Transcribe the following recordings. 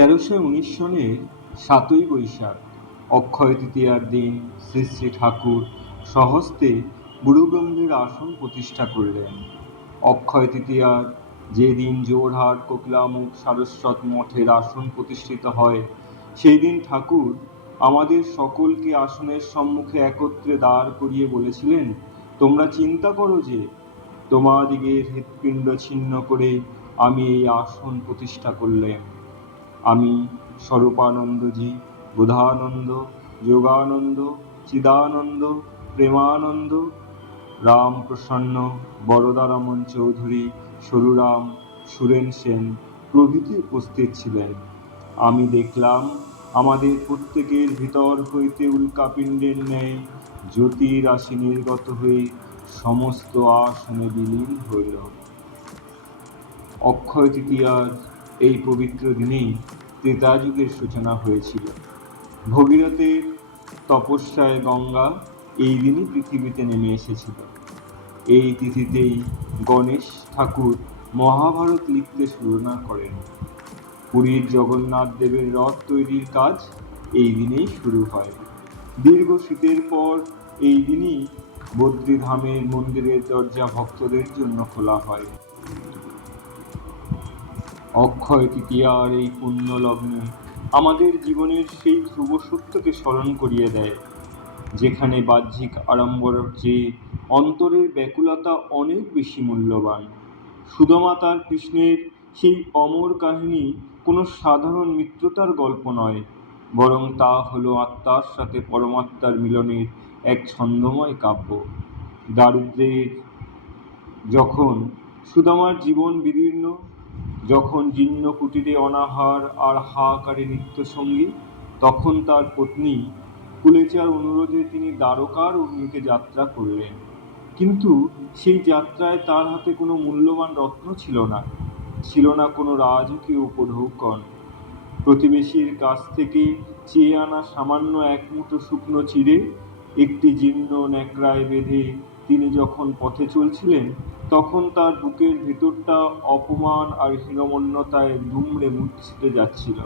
1319 সনের 7ই বৈশাখ অক্ষয় তৃতীয়ার দিন শ্রী শ্রী ঠাকুর স্বহস্তে গুরুব্রহ্মের আসন প্রতিষ্ঠা করলেন। অক্ষয় তৃতীয়ার যে দিন জোরহাট কোকিলামুখ সারস্বত মঠের আসন প্রতিষ্ঠিত হয়, সেই দিন ঠাকুর আমাদের সকলকে আসনের সম্মুখে একত্রে দাঁড় করিয়ে বলেছিলেন, তোমরা চিন্তা করো যে তোমাদিগের হৃৎপিণ্ড ছিন্ন করে আমি এই আসন প্রতিষ্ঠা করলেম। আমি স্বরূপানন্দজি, বোধানন্দ, যোগানন্দ, চিদানন্দ, প্রেমানন্দ, রামপ্রসন্ন, বরদারমন চৌধুরী, সরুরাম, সুরেন সেন প্রভৃতি উপস্থিত ছিলেন। আমি দেখলাম আমাদের প্রত্যেকের ভিতর হইতে উল্কাপিণ্ডের ন্যায় জ্যোতি রাশি নির্গত হয়ে সমস্ত আসনে বিলীন হইল। অক্ষয় তৃতীয়ার এই পবিত্র দিনেই ত্রেতাযুগের সূচনা হয়েছিল। ভগীরথের তপস্যায় গঙ্গা এই দিনই পৃথিবীতে নেমে এসেছিল। এই তিথিতেই গণেশ ঠাকুর মহাভারত লিখতে শুরু করেন। পুরীর জগন্নাথ দেবের রথ তৈরির কাজ এই দিনেই শুরু হয়। দীর্ঘ শীতের পর এই দিনই বদ্রীধামের মন্দিরের দরজা ভক্তদের জন্য খোলা হয়। অক্ষয় তৃতীয়ার এই পুণ্য লগ্নে আমাদের জীবনের সেই ধ্রুব সত্যকে স্মরণ করিয়ে দেয়, যেখানে বাহ্যিক আড়ম্বরের চেয়ে অন্তরের ব্যাকুলতা অনেক বেশি মূল্যবান। সুদামা তার কৃষ্ণের সেই অমর কাহিনী কোনো সাধারণ মিত্রতার গল্প নয়, বরং তা হলো আত্মার সাথে পরমাত্মার মিলনের এক ছন্দময় কাব্য। দারিদ্র্যের যখন সুদামার জীবন বিদীর্ণ, যখন জীর্ণ কুটিরে অনাহার আর হাহাকারে নিত্যসঙ্গী, তখন তার পত্নী কুলেচার অনুরোধে তিনি দ্বারকার অগ্নিতে যাত্রা করলেন। কিন্তু সেই যাত্রায় তার হাতে কোনো মূল্যবান রত্ন ছিল না, ছিল না কোনো রাজকীয় উপঢৌকন। প্রতিবেশীর কাছ থেকে চেয়ে আনা সামান্য এক মুঠো শুকনো চিড়ে একটি জীর্ণ ন্যাকড়ায় বেঁধে তিনি যখন পথে চলছিলেন, তখন তার বুকের ভেতরটা অপমান আর হীনমন্যতায় দুমড়ে মুচড়ে যাচ্ছিল।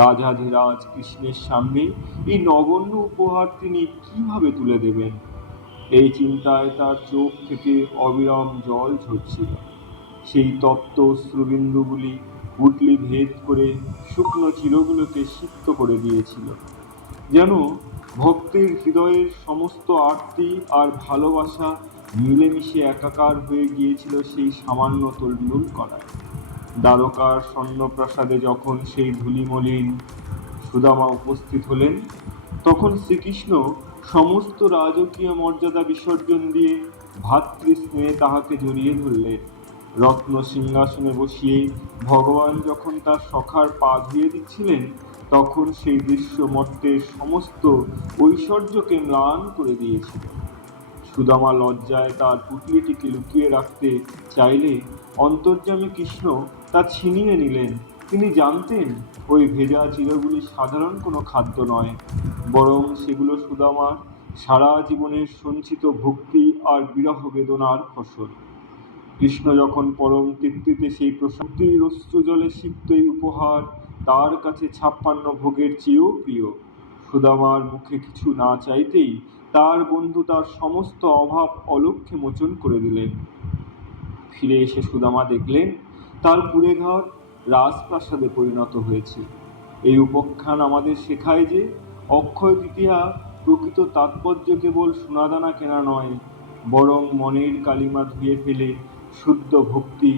রাজাধিরাজ কৃষ্ণের সামনে এই নগণ্য উপহার তিনি কিভাবে তুলে দেবেন, এই চিন্তায় তার চোখ থেকে অবিরাম জল ঝরছিল। সেই তপ্ত অশ্রুবিন্দুগুলি পুঁটলি ভেদ করে শুকনো চিরগুলোকে সিক্ত করে দিয়েছিল, যেন ভক্তের হৃদয়ের সমস্ত আরতি আর ভালোবাসা মিলেমিশে একাকার হয়ে গিয়েছিল সেই সামান্য তলমূল করায়। দ্বারকার স্বর্ণপ্রাসাদে যখন সেই ধূলিমলিন সুদামা উপস্থিত হলেন, তখন শ্রীকৃষ্ণ সমস্ত রাজকীয় মর্যাদা বিসর্জন দিয়ে ভাতৃস্নেহে তাহাকে জড়িয়ে ধরলেন। রত্ন সিংহাসনে বসিয়ে ভগবান যখন তার সখার পা ধুয়ে দিচ্ছিলেন, তখন সেই দৃশ্য মর্তের সমস্ত ঐশ্বর্যকে ম্লান করে দিয়েছিল। সুদামা লজ্জায় তার পুঁটলিটিকে লুকিয়ে রাখতে চাইলে অন্তর্যামী কৃষ্ণ তা ছিনিয়ে নিলেন। তিনি জানতেন ওই ভেজা চিরগুলি সাধারণ কোনো খাদ্য নয়, বরং সেগুলো সুদামার সারা জীবনের সঞ্চিত ভক্তি আর বিরহ বেদনার ফসল। কৃষ্ণ যখন পরম তৃপ্তিতে সেই প্রশান্তির অশ্রুজলে সিক্ত এই উপহার তার কাছে 56 ভোগের চেয়েও প্রিয়, সুদামার মুখে কিছু না চাইতেই তার বন্ধু তার সমস্ত অভাব অলক্ষ্যে মোচন করে দিলেন। ফিরে এসে সুদামা দেখলেন তার কুঁড়েঘর রাজপ্রাসাদে পরিণত হয়েছে। এই উপাখ্যান আমাদের শেখায় যে অক্ষয় তৃতীয়া প্রকৃত তাৎপর্য কেবল সোনাদানা কেনা নয়, বরং মনের কালিমা ধুয়ে ফেলে শুদ্ধ ভক্তি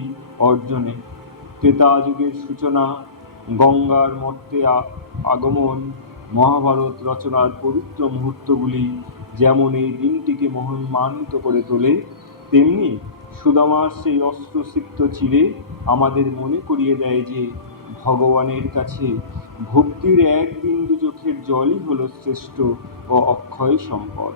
অর্জনে। ত্রেতা যুগের সূচনা, গঙ্গার মর্তে আগমন, মহাভারত রচনার পবিত্র মুহূর্তগুলি যেমন এই দিনটিকে মহিমান্বিত করে তোলে, তেমনি সুদামার সেই অশ্রুসিক্ত চিরে আমাদের মনে করিয়ে দেয় যে ভগবানের কাছে ভক্তির এক বিন্দু চোখের জলই হল শ্রেষ্ঠ ও অক্ষয় সম্পদ।